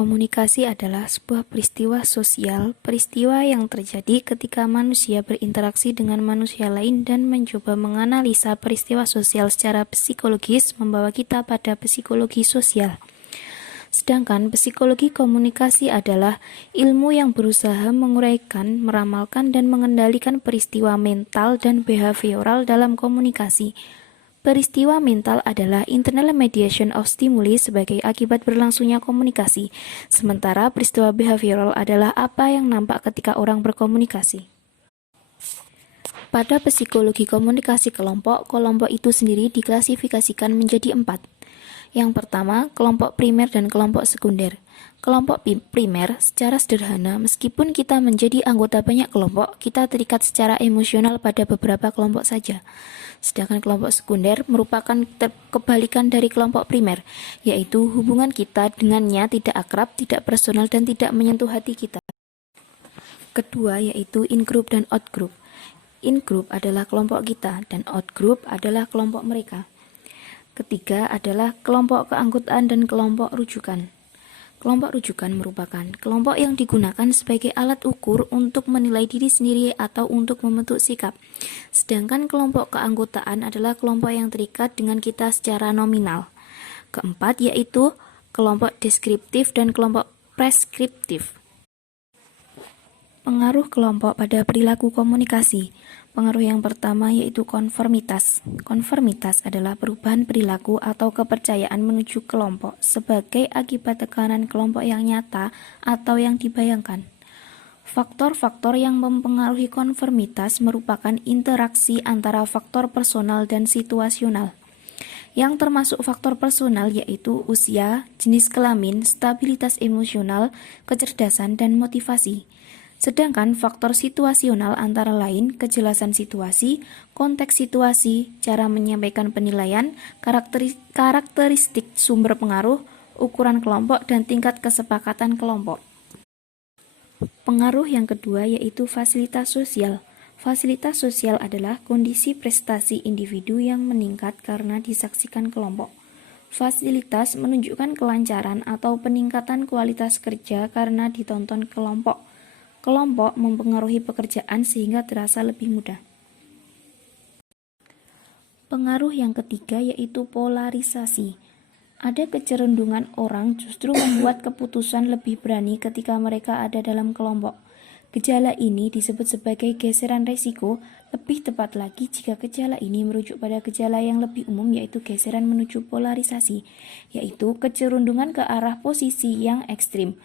Komunikasi adalah sebuah peristiwa sosial, peristiwa yang terjadi ketika manusia berinteraksi dengan manusia lain dan mencoba menganalisa peristiwa sosial secara psikologis membawa kita pada psikologi sosial. Sedangkan psikologi komunikasi adalah ilmu yang berusaha menguraikan, meramalkan, dan mengendalikan peristiwa mental dan behavioral dalam komunikasi. Peristiwa mental adalah internal mediation of stimuli sebagai akibat berlangsungnya komunikasi, sementara peristiwa behavioral adalah apa yang nampak ketika orang berkomunikasi. Pada psikologi komunikasi kelompok, kelompok itu sendiri diklasifikasikan menjadi 4. Yang pertama, kelompok primer dan kelompok sekunder. Kelompok primer secara sederhana, meskipun kita menjadi anggota banyak kelompok, kita terikat secara emosional pada beberapa kelompok saja. Sedangkan kelompok sekunder merupakan kebalikan dari kelompok primer, yaitu hubungan kita dengannya tidak akrab, tidak personal, dan tidak menyentuh hati kita. Kedua, yaitu in-group dan out-group. In-group adalah kelompok kita, dan out-group adalah kelompok mereka. Ketiga adalah kelompok keanggotaan dan kelompok rujukan. Kelompok rujukan merupakan kelompok yang digunakan sebagai alat ukur untuk menilai diri sendiri atau untuk membentuk sikap. Sedangkan kelompok keanggotaan adalah kelompok yang terikat dengan kita secara nominal. Keempat yaitu kelompok deskriptif dan kelompok preskriptif. Pengaruh kelompok pada perilaku komunikasi. Pengaruh yang pertama yaitu konformitas. Konformitas adalah perubahan perilaku atau kepercayaan menuju kelompok sebagai akibat tekanan kelompok yang nyata atau yang dibayangkan. Faktor-faktor yang mempengaruhi konformitas merupakan interaksi antara faktor personal dan situasional. Yang termasuk faktor personal yaitu usia, jenis kelamin, stabilitas emosional, kecerdasan, dan motivasi. Sedangkan faktor situasional antara lain kejelasan situasi, konteks situasi, cara menyampaikan penilaian, karakteristik sumber pengaruh, ukuran kelompok, dan tingkat kesepakatan kelompok. Pengaruh yang kedua yaitu fasilitas sosial. Fasilitas sosial adalah kondisi prestasi individu yang meningkat karena disaksikan kelompok. Fasilitas menunjukkan kelancaran atau peningkatan kualitas kerja karena ditonton kelompok. Kelompok mempengaruhi pekerjaan sehingga terasa lebih mudah. Pengaruh yang ketiga yaitu polarisasi. Ada kecenderungan orang justru membuat keputusan lebih berani ketika mereka ada dalam kelompok. Gejala ini disebut sebagai geseran resiko, lebih tepat lagi jika gejala ini merujuk pada gejala yang lebih umum yaitu geseran menuju polarisasi, yaitu kecenderungan ke arah posisi yang ekstrim.